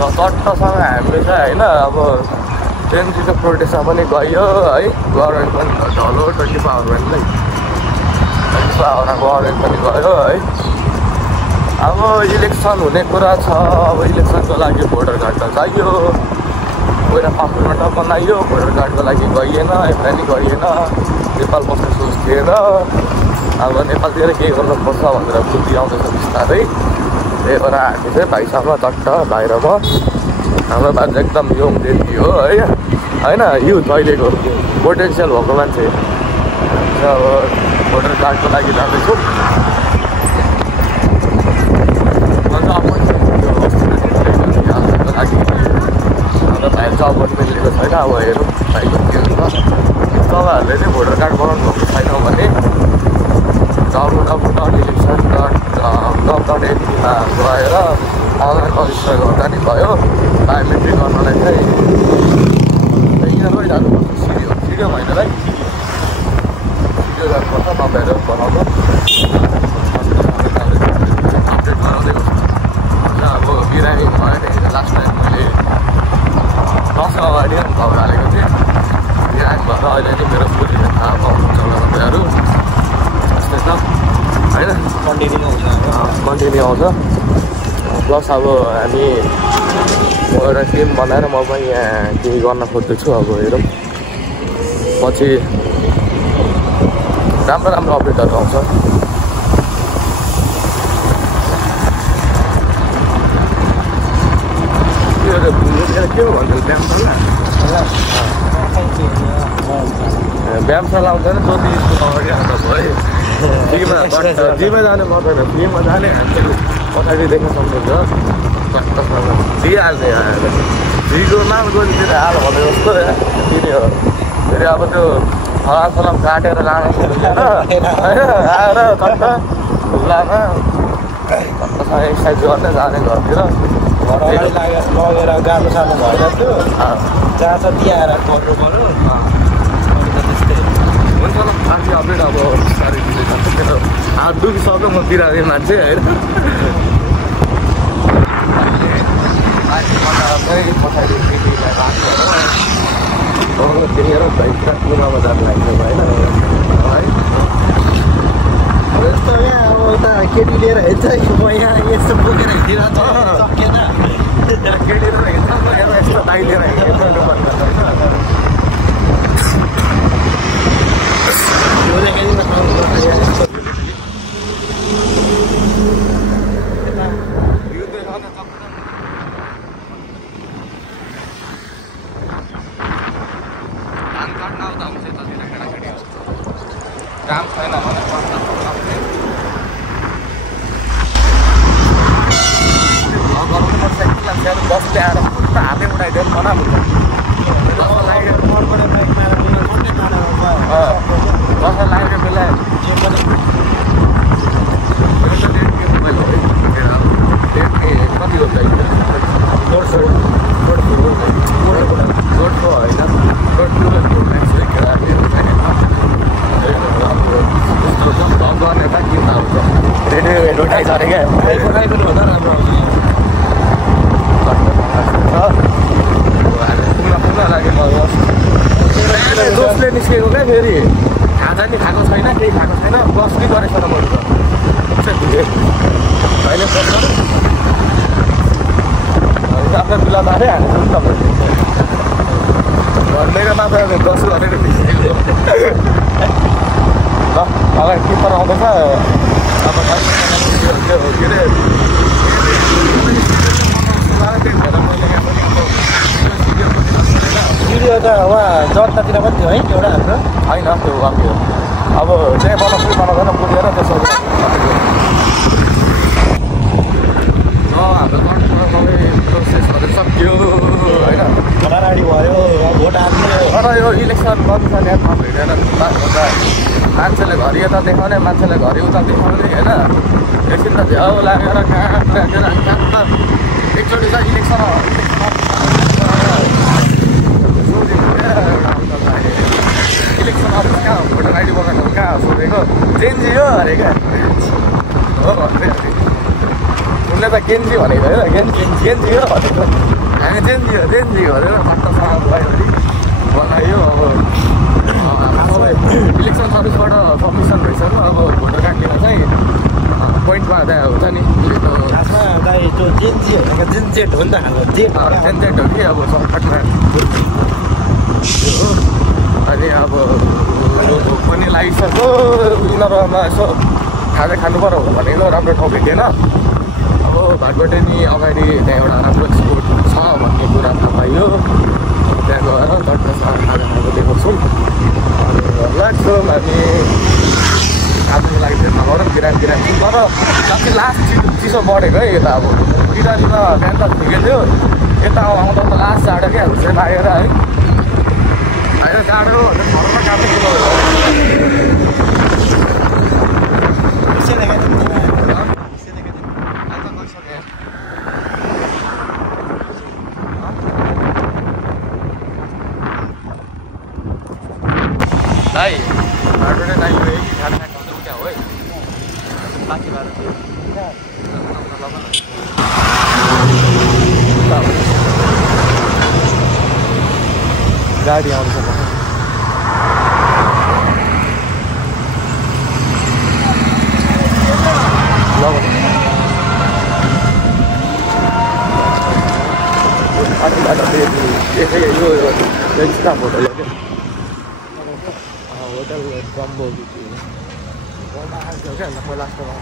चट्टसँग हामीले चाहिँ होइन अब जेएनजीको प्रोटेस्टमा पनि गयो है गभर्मेन्ट पनि ढलो 24 आवर 24 आवरमा गभर्मेन्ट पनि गयो है अब इलेक्सन हुने कुरा छ अब इलेक्सनको लागि भोटर कार्ड त चाहियो पहिला पासपोर्टमा त बनाइयो भोटर कार्डको लागि गइएन एप्लाई नि गरिएन नेपाल बस्ने सोच थिएन अब नेपालतिर केही गर्नुपर्छ भनेर बुद्धि आउँदैछ बिस्तारै त्यही भएर हामी चाहिँ भाइसँग चट्ट बाहिरमा हाम्रो बाजे एकदम यङ व्यक्ति हो है होइन युथ अहिलेको पोटेन्सियल भएको मान्छे अब भोटर कार्डको लागि जाँदैछु हाम्रो भाइ जब पनि मिलेको छैन अब हेरौँ भाइको के हुन्छ तपाईँहरूले चाहिँ भोटर कार्ड बनाउनु भएको छैन भने www.election.gov.in-मा गएर अनलाइन रजिस्टर गर्दा नि भयो बायोमेट्रिक गर्नलाई चाहिँ यहीँनिर जानुपर्छ सिडिओ भएनलाई सिडिओ जानुपर्छ तपाईँहरू बनाउनु अपडेट गराउँदै अब बिरामी भयो नि लास्ट टाइम मैले 10 अगाडि खबर हालेको थिएँ बिरामी भएर अहिले चाहिँ मेरो पोजिसन थाहा पाउनुहुन्छ होला तपाईँहरू यस्तै छ होइन कन्टिन्यू आउँछ प्लस अब हामी एउटा टिम बनाएर म पनि यहाँ केही गर्न खोज्दैछु अब हेरौँ पछि राम्रो राम्रो अपडेटहरू आउँछ के भन्छ व्यायामशाला आउँदैन ज्योति अगाडि आउँदा भयो जिममा जानु पर्दैन फ्रीमा जाने हामीले पछाडि देख्न सक्नुहुन्छ दिइहाल्ने आएर फ्रीको नाम गोलीतिर हाल भने जस्तो दिने हो फेरि अब त्यो फलाम काटेर लाने होइन आएर चट्ट खुल्लामा चट्टसँग एक्सर्साइज गर्ने जाने घरतिर लगेर गानो सानो भएर त्यो जहाँ छ त्यहाँ आएर गर्नु पर्यो हुन्छ ल बाँकी अपडेट अब बिस्तारै दिँदै जान्छ त्यो हात दुखिसक्यो म बिरामी मान्छे होइन पछाडि देखेर भाइ कुनामा जानु लाग्छ होइन यस्तो यहाँ अब उता केटी लिएर हिँड्छ म यहाँ यस्तो बोकेर हिँडिरहेको सकेन केटी लिएर हिँड्छ म यहाँ यस्तो दाइ लिएर हिँड्नु पर्छ काम छैन भने मोटरसाइकल बसले आएर पुरा हातै उठाइदियो मना हुन्छ बसमा लागेको बेला कति हो रोडको होइन गर्ने त किन आउँछ रेडियो उठाइसरे क्या उठाइदिनु हुँदा राम्रो पुग्न लाग्यो दोषले निस्केको क्या फेरि खाजा नि खाएको छैन केही खाएको छैन बस पनि गरेको छैन मैले त अहिले आफ्नो बिला मारे हालेको नि तपाईँ घरमेको मात्र दस गरेर निस्केको ल अगाडि टिप्पर आउँदैछ अब के अरे भिडियो त उहाँ जनतातिर पनि थियो है एउटा हाम्रो होइन त्यो आफ्नो अब चाहिँ बनाउँदैन पुगेर त्यसो हाम्रो सबै प्रोसेसहरू सक्यो होइन अगाडि भयो भोट हाल्ने तर यो इलेक्सन गर्नु छ यहाँ ठाउँ हिँडेर मान्छेले घरि यता देखाउने मान्छेले घरि उता देखाउने होइन एकछिन त झ्याउ लागेर कहाँ एकचोटि चाहिँ इलेक्सन इलेक्सन अफिस कहाँ हो भोटर आइडी बनाएको कहाँ हो सोधेको जेएनजी हो अरे क्या हो भन्दै उनले त केन्जी भनेको होइन गेन्जी हो भनेको जेन्जी गरेर पट्टासँग बनायो अब सबै इलेक्सन सर्भिसबाट कमिसन भइसक्यो अब भोटर कार्ड लिन चाहिँ पोइन्टमा त्यहाँ हुन्छ नि खासमा दाइ त्यो जेन्जी भनेको जेन्जेट हो नि त हाम्रो जेन्जेट हो कि अब सर्टकटमा हो अनि अब भोक पनि लागिसक्यो यिनीहरूमा यसो खाजा खानु पर्यो भनेको राम्रो ठाउँ भेटेन अब भाटबाट नि अगाडि त्यहाँ एउटा राम्रो स्पोट छ भन्ने कुरा थाहा पाइयो त्यहाँ गएर चट्टासँग खाजा खाएको दिएको छौँ लाग्छौँ हामी खानुको लागि त्यसमा गरौँ बिरामी तर जति लास्ट चिसो बढेको है यता अब बिरामी त बिहान त ठिकै थियो यता आउँदा त लास्ट जाडो क्या हुन्छ लागेर है होइन जाडो घरमा काट्दै दाइ बाटोले दाइ खाना खान्छ क्या हो है बाँकी बाटो गाडी आउँछ माथि बाटो यो स्टाफ होटल हो क्या होटल कम्बो क्या लास्टमा